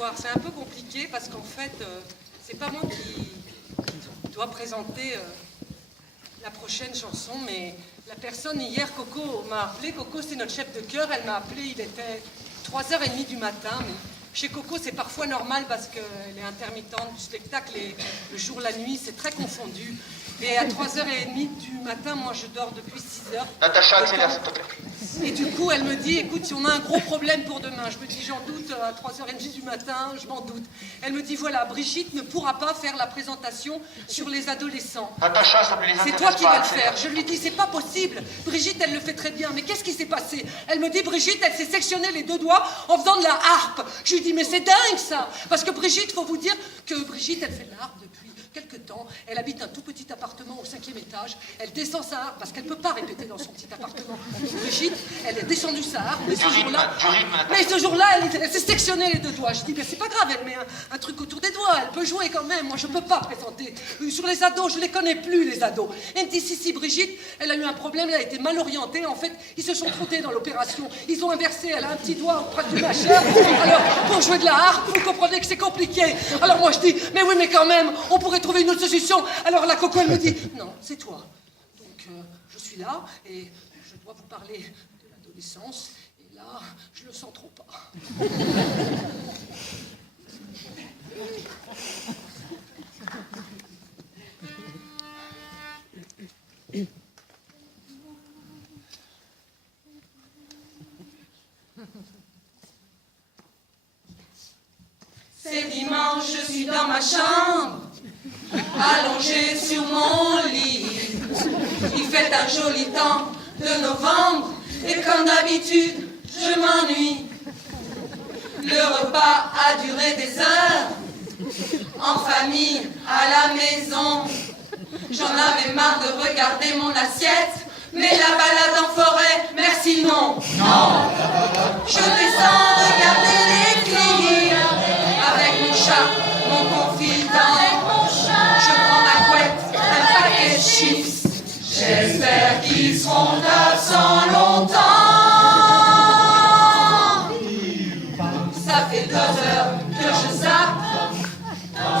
soir. C'est un peu compliqué parce qu'en fait, c'est pas moi qui dois présenter la prochaine chanson, mais la personne hier, Coco, m'a appelé. Coco, c'est notre chef de chœur. Elle m'a appelé, il était 3h30 du matin. Mais chez Coco, c'est parfois normal parce qu'elle est intermittente du spectacle et le jour, la nuit, c'est très confondu. Et à 3h30 du matin, moi, je dors depuis 6h. Natacha, accélère, s'il te plaît. Et du coup, elle me dit, écoute, si on a un gros problème pour demain, je me dis, j'en doute, à 3h30 du matin, je m'en doute. Elle me dit, voilà, Brigitte ne pourra pas faire la présentation sur les adolescents. Natacha, ça ne les intéresse C'est toi qui pas, vas le faire. Je lui dis, c'est pas possible. Brigitte, elle le fait très bien. Mais qu'est-ce qui s'est passé? Elle me dit, Brigitte, elle s'est sectionné les 2 doigts en faisant de la harpe. Je lui dis, mais c'est dingue, ça. Parce que Brigitte, faut vous dire que Brigitte, elle fait de la harpe depuis quelque temps. Elle habite un tout petit appartement au 5e étage. Elle descend sa harpe parce qu'elle ne peut pas répéter dans son petit appartement. Brigitte, elle est descendue sa harpe. Mais ce jour-là, elle s'est sectionné les 2 doigts. Je dis, mais c'est pas grave, elle met un truc autour des doigts. Elle peut jouer quand même. Moi, je ne peux pas présenter. Sur les ados, je ne les connais plus, les ados. Elle me dit, si, Brigitte, elle a eu un problème. Elle a été mal orientée. En fait, ils se sont trottés dans l'opération. Ils ont inversé. Elle a un petit doigt auprès du mâcheur. Alors, pour jouer de la harpe, vous comprenez que c'est compliqué. Alors moi, je dis, mais oui, mais quand même, on pourrait trouver une autre solution. Alors la Coco, elle me dit, non, c'est toi. Donc je suis là et je dois vous parler de l'adolescence. Et là, je le sens trop pas. C'est dimanche, je suis dans ma chambre, allongée sur mon lit. Il fait un joli temps de novembre, et comme d'habitude, je m'ennuie. Le repas a duré des heures, en famille, à la maison. J'en avais marre de regarder mon assiette, mais la balade en forêt, merci non. Non. Je descends regarder les filles, avec mon chat, mon confident. Je prends ma couette, un paquet de chips. J'espère qu'ils seront absents longtemps. Ça fait 2 heures que je zappe.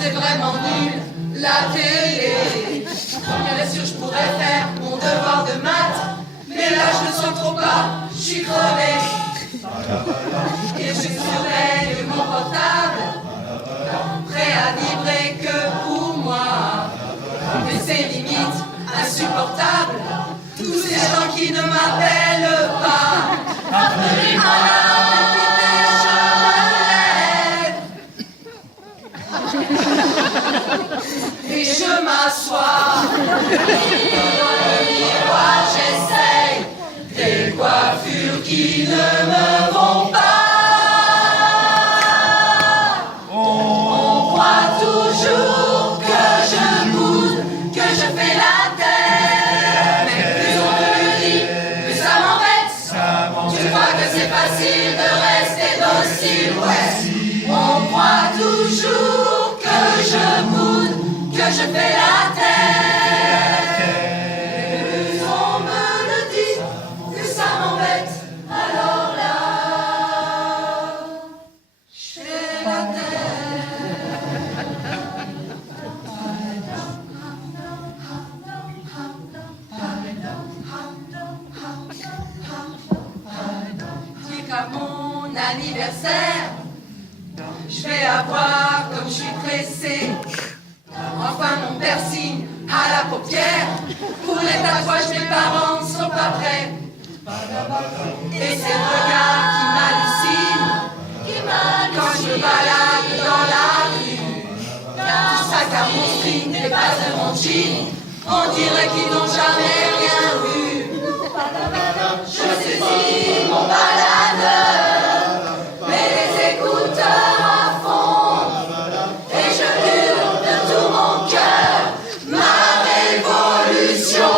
C'est vraiment nul, la télé. Bien sûr, je pourrais faire mon devoir de maths, mais là, je ne sens trop pas, je suis crevée. Et je surveille mon portable, prêt à vibrer que pour moi. Mais c'est limite insupportable, tous ces gens qui ne m'appellent pas. Appelez-moi, et je m'assois devant le miroir, j'essaye des coiffures qui ne me vont pas. On croit toujours que je boude, que je fais la tête, mais plus on me le dit, plus ça m'embête. Tu crois que c'est facile de rester docile, ouais. On croit toujours que je boude, que je fais la tête. Plus on me le dit, plus ça m'embête. Alors là, je fais la tête. Puis qu'à mon anniversaire, je vais avoir, comme je suis pressée, enfin mon piercing à la paupière. Pour les tatouages, mes parents ne sont pas prêts. Et c'est le regard qui m'hallucine quand je me balade dans la rue. Tout ça car mon string n'est pas de mon jean. On dirait qu'ils n'ont jamais rien vu. Je saisis mon baladeur, mets les écouteurs à fond, et je hurle de tout mon cœur ma révolution.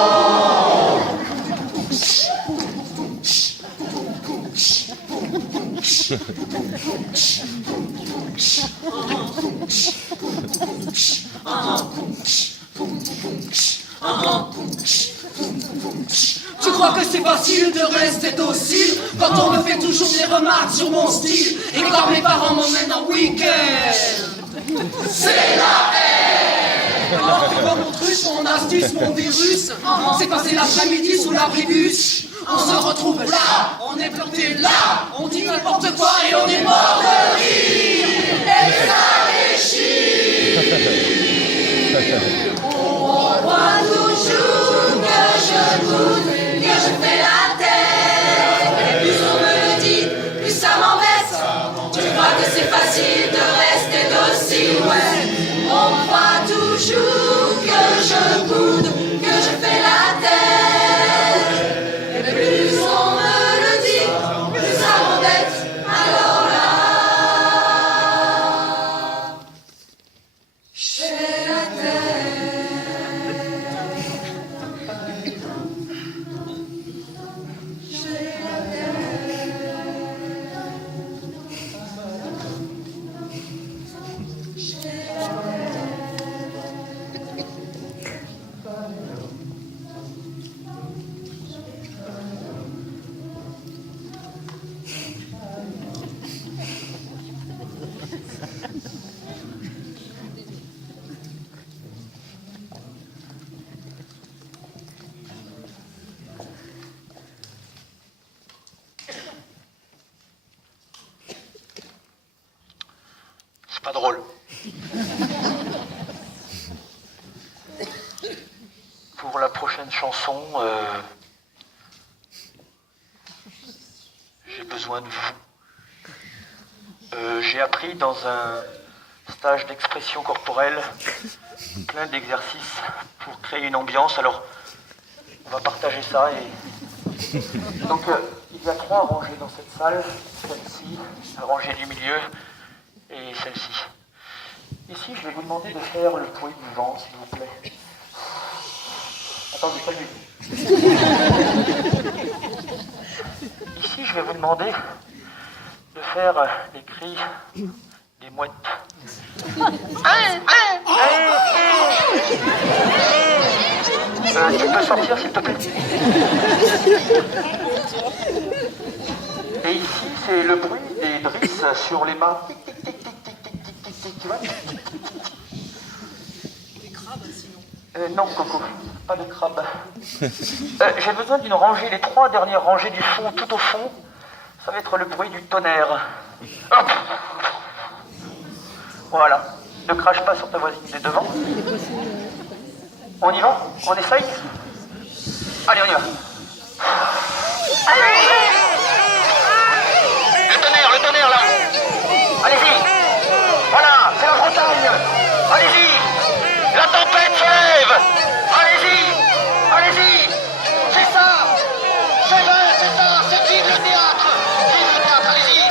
Tu crois que c'est facile de rester docile quand on me fait toujours des remarques sur mon style et quand mes parents m'emmènent en week-end? C'est la haine. Oh, tu vois mon truc, mon astuce, mon virus. C'est passé l'après-midi sous l'abribus. On se retrouve là, on est planté là, on dit n'importe quoi et on est mort de rire. Et ça déchire. On croit toujours que je boude, que je fais la tête. Et plus on me le dit, plus ça m'embête. Tu crois que c'est facile de rester docile, ouais. On croit toujours que je boude, que je fais la tête. Et plus on me le dit, plus ça m'embête. Alors là, je fais la tête. C'est pas drôle. Pour la prochaine chanson, j'ai besoin de vous. J'ai appris dans un stage d'expression corporelle plein d'exercices pour créer une ambiance. Alors, on va partager ça. Et donc, il y a 3 rangées dans cette salle. Celle-ci, la rangée du milieu et celle-ci. Ici, je vais vous demander de faire le bruit du vent, s'il vous plaît. Attendez, pas lui. Ici, je vais vous demander de faire les cris des mouettes. Tu peux sortir, s'il te plaît. Et ici, c'est le bruit des drisses sur les mâts. Tic, tic, tic, tic, tic, tic, tic, tic, tic, tu vois? Des crabes, sinon. Non, Coco, pas de crabe. J'ai besoin d'une rangée, les 3 dernières rangées du fond, tout au fond. Ça va être le bruit du tonnerre. Hop. Voilà. Ne crache pas sur ta voisine des devant. On y va? On essaye? Allez, on y va. Le tonnerre, là. Allez-y. Voilà, c'est la Bretagne. Allez-y. La tempête se lève. Allez-y. Allez-y. C'est ça. C'est vrai, c'est ça. C'est vive le théâtre. Vive le théâtre, allez-y.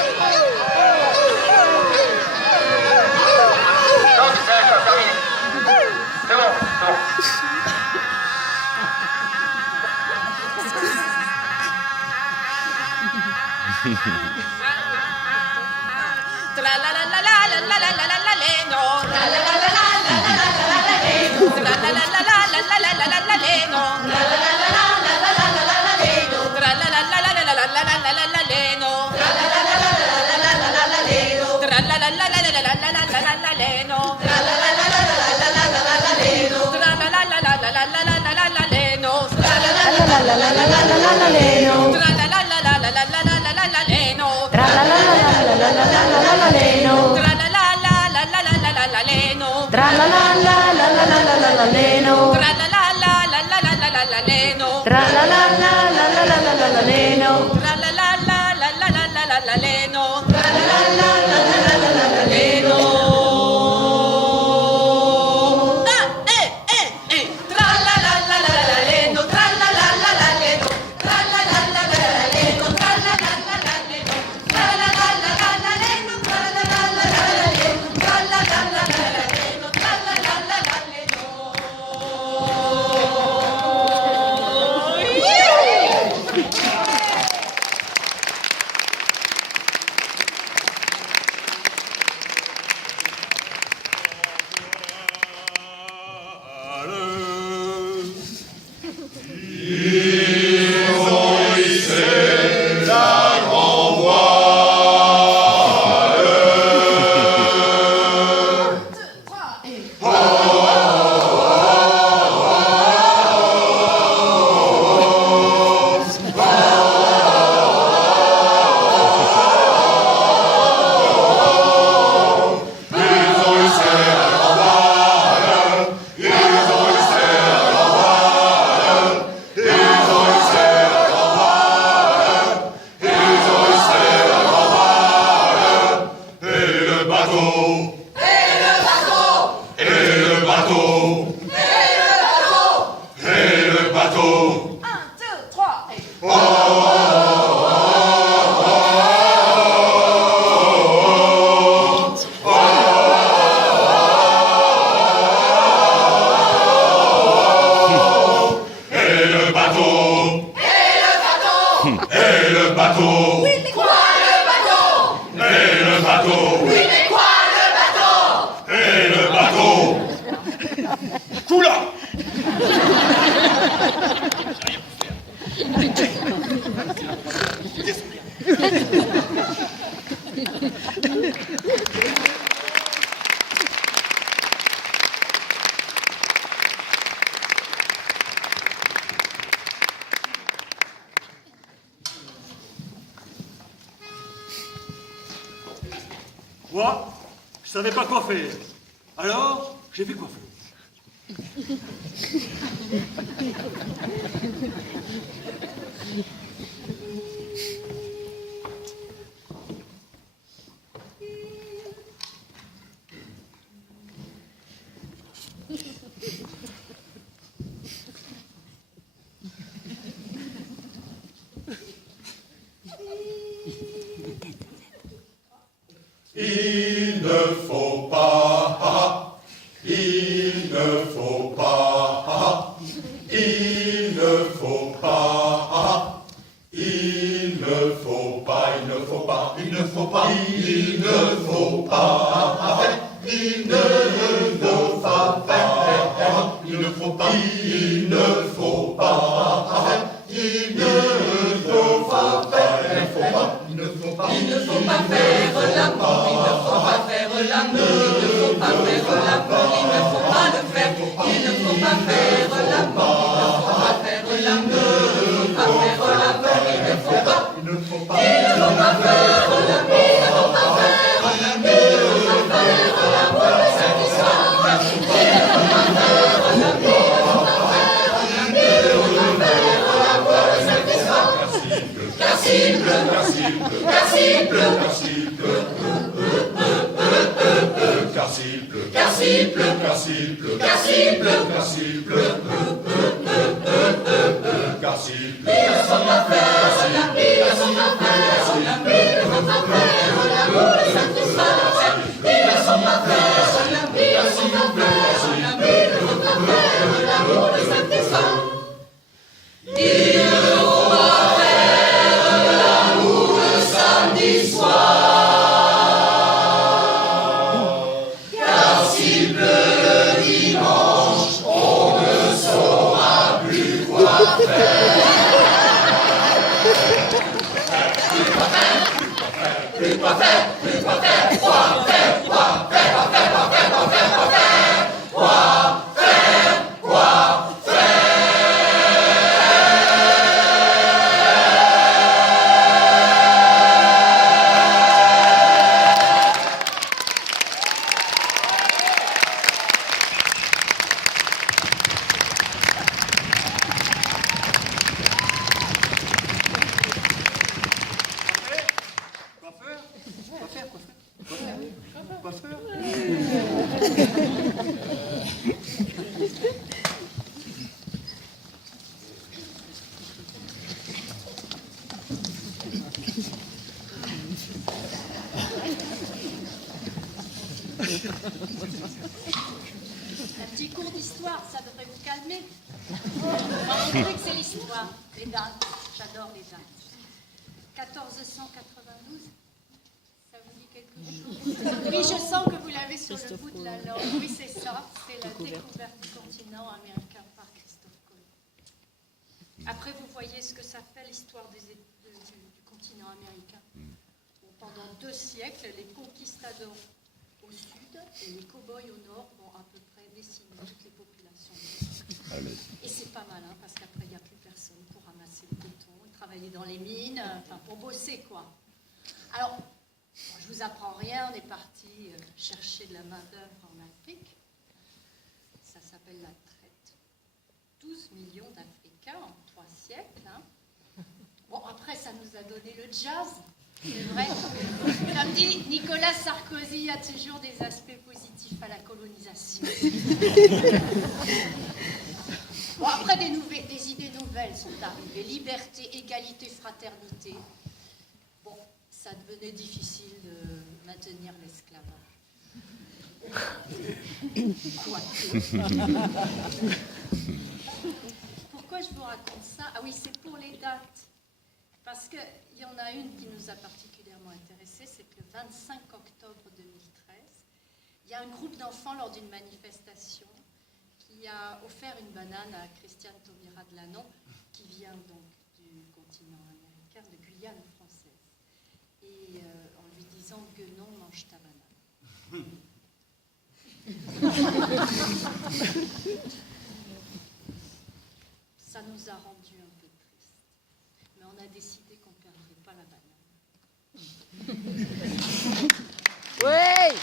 Non, c'est terminé. C'est bon, c'est bon. Moi, je savais pas quoi faire. Alors, j'ai fait coiffeur. Il ne faut pas, il ne faut pas, il ne faut pas, il ne faut pas, il ne faut pas, il ne faut pas, il ne faut pas, il ne faut pas faire, il ne faut pas, il ne faut pas, il ne faut pas faire, il ne faut pas, il ne faut pas, Il ne faut pas faire l'amour, il ne faut pas faire l'amour, il ne faut pas faire l'amour, il ne faut pas le faire, il ne faut pas faire l'amour, il ne faut pas faire l'amour, il ne faut pas faire l'amour, il ne faut pas, il ne faut pas, il ne faut pas faire l'amour, il ne faut pas faire l'amour, il ne faut pas faire l'amour, le samedi soir, il ne faut pas faire l'amour, il ne faut pas faire l'amour, il ne faut pas faire l'amour, le samedi soir, car s'il pleut, car s'il pleut, car s'il pleut, car s'il pleut, car s'il pleut, car s'il pleut, car s'il pleut, car s'il pleut, car s'il pleut, car s'il pleut, il ne faut pas faire l'amour, il ne faut pas faire l'amour, il ne faut pas faire l'amour le samedi soir, il ne faut pas faire l'amour, il ne faut pas faire l'amour, il ne faut pas faire l'amour le samedi soir. Il ne faut pas faire l'amour le samedi soir. Car s'il pleut le dimanche, on ne saura plus quoi faire. Plus quoi faire, plus quoi faire, plus quoi faire, quoi faire, quoi faire, quoi faire, quoi faire, quoi faire, quoi faire, quoi faire, quoi faire. Un petit cours d'histoire, ça devrait vous calmer. On dirait que c'est l'histoire, les dates. J'adore les dates. 1492, ça vous dit quelque chose? Oui, je sens que vous l'avez sur le bout de la langue. Oui, c'est ça. C'est la découverte du continent américain par Christophe Colomb. Après, vous voyez ce que ça fait l'histoire du continent américain. Bon, pendant 2 siècles, les conquistadors au sud et les cow-boys au nord vont à peu près décimer toutes les populations. Et c'est pas mal, hein, parce qu'après, il n'y a plus personne pour ramasser le coton, travailler dans les mines, enfin pour bosser, quoi. Alors, bon, je vous apprends rien, on est parti chercher de la main-d'œuvre en Afrique. Ça s'appelle la traite. 12 millions d'Africains en 3 siècles. Hein. Bon, après, ça nous a donné le jazz. C'est vrai. Comme dit Nicolas Sarkozy, il y a toujours des aspects positifs à la colonisation. Bon, après, des idées nouvelles sont arrivées. Liberté, égalité, fraternité. Bon, ça devenait difficile de maintenir l'esclavage. Quoique. Pourquoi je vous raconte ça? Ah oui, c'est pour les dates. Parce qu'il y en a une qui nous a particulièrement intéressés, c'est que le 25 octobre 2013, il y a un groupe d'enfants lors d'une manifestation qui a offert une banane à Christiane Taubira de Lannon, qui vient donc du continent américain, de Guyane française. Et en lui disant Ça nous a rendu un peu tristes. Mais on a décidé qu'on ne perdrait pas la banane. Oui.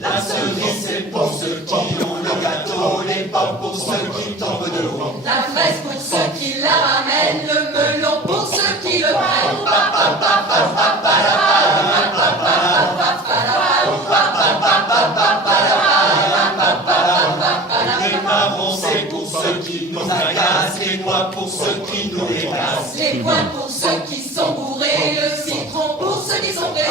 La cerise c'est pour ceux qui ont le gâteau, les pommes pour ceux qui tombent de haut. La fraise pour ceux qui la ramènent, le melon pour ceux qui le prennent. Les marrons c'est pour ceux qui nous agacent, les noix pour ceux qui nous déplacent. Les points pour ceux qui sont bourrés, le citron pour ceux qui sont prêts.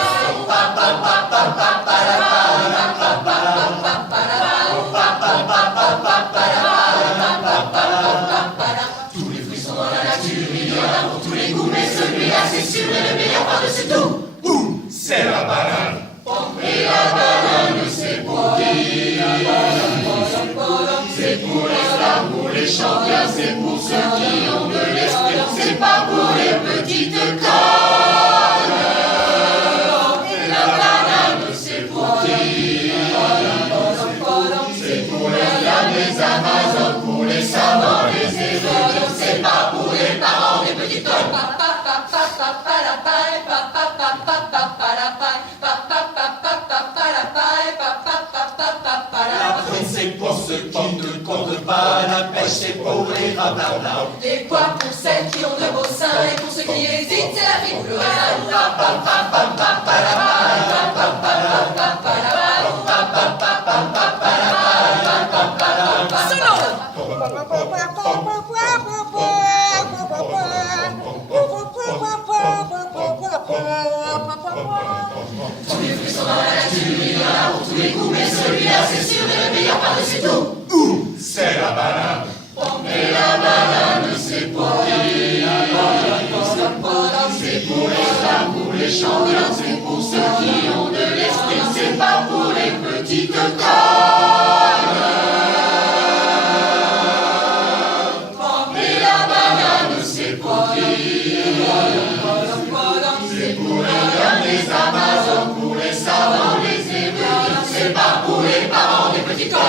Tous les fruits sont dans la nature, il y en a pour tous les goûts, mais celui-là c'est sûr et le meilleur par-dessus tout. C'est la banane. Et la banane c'est pour qui? C'est pour les stars, pour les chanteurs, c'est pour ceux qui ont de l'esprit, c'est pas pour les petites connes. Et la banane c'est pour qui? C'est pour les femmes, les amazones, pour les savants, les érudits, c'est pas pour les parents des petites connes. La prune c'est pour ceux qui ne comptent pas, la pêche c'est pour les rablabla. Les pois pour celles qui ont de beaux seins et pour ceux qui hésitent, c'est la fille ou le raisin. Tous les fruits sont dans la nature, il y en a pour tous les goûts, mais celui-là c'est sûr et le meilleur par-dessus tout. C'est la banane. Et la banane c'est pour qui? C'est pour les femmes, pour les chanteurs, c'est pour ceux qui ont de l'esprit, c'est pas pour les petites connes. Et la banane c'est pour qui? C'est pour les lions, les amazones, pour les savants, les érudits, c'est pas pour les parents des petites connes.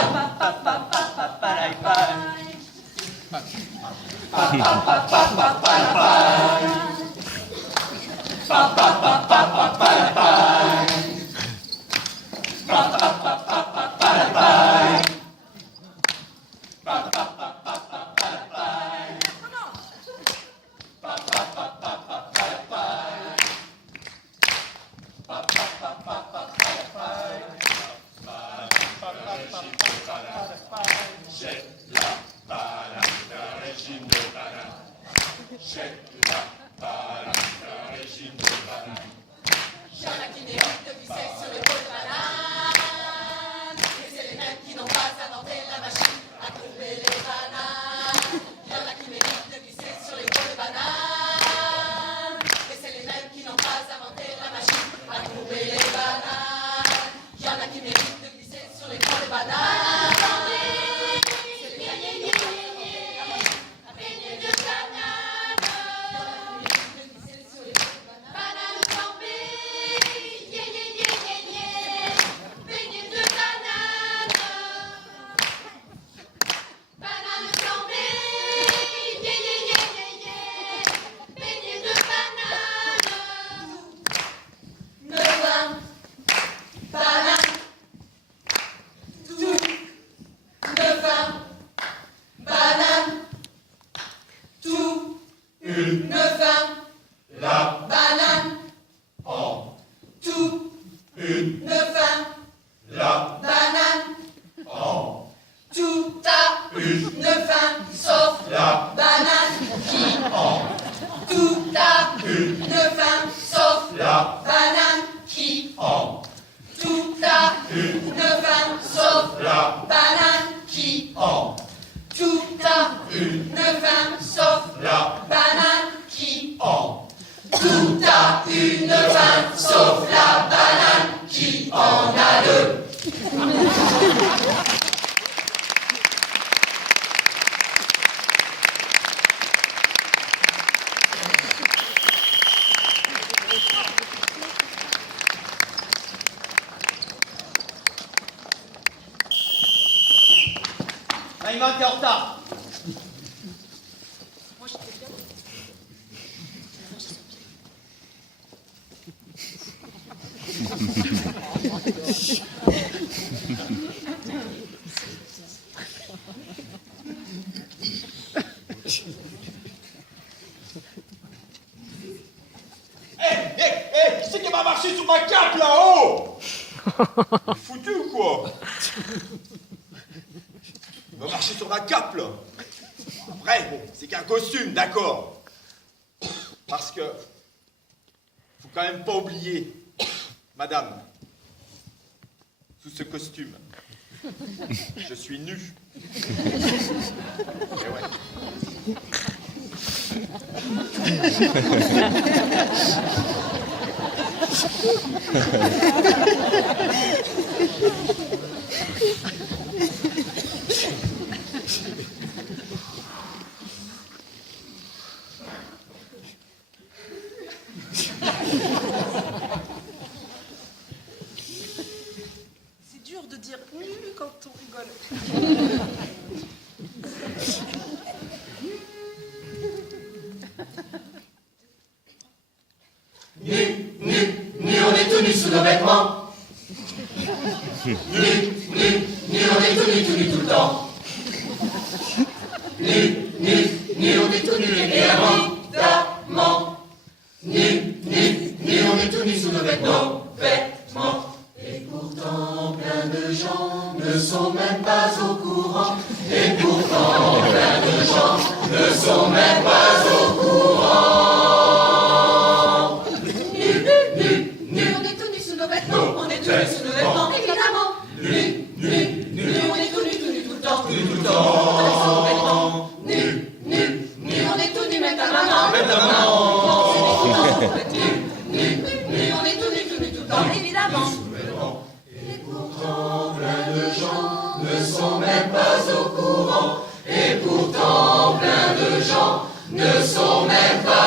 Ivan, t'es en retard. Moi, je t'ai bien. Qui c'est qui m'a marché sur ma cape là-haut? Foutu ou quoi? Il m'a marché sur ma cape là. Après, bon, c'est qu'un costume, d'accord. Parce que faut quand même pas oublier, madame, sous ce costume, je suis nu. Et ouais. C'est dur de dire nu quand on rigole. Nu, on est tout nu sous nos vêtements. Nu, on est tout nu tout le temps. Nu, on est tout nu évidemment. Nu, on est tout nu sous nos vêtements. Et pourtant, plein de gens ne sont même pas au courant. Et pourtant, plein de gens ne sont même pas au courant. On est tout nu sous nos vêtements. On est tout nu sous nos vêtements, évidemment. Nu, on est tout nu tout le temps. Tout le temps. Nu, on est tout nu même ta maman. Nu, on est tout nu tout le temps, évidemment. Et pourtant, plein de gens ne sont même pas au courant. Et pourtant, plein de gens ne sont même pas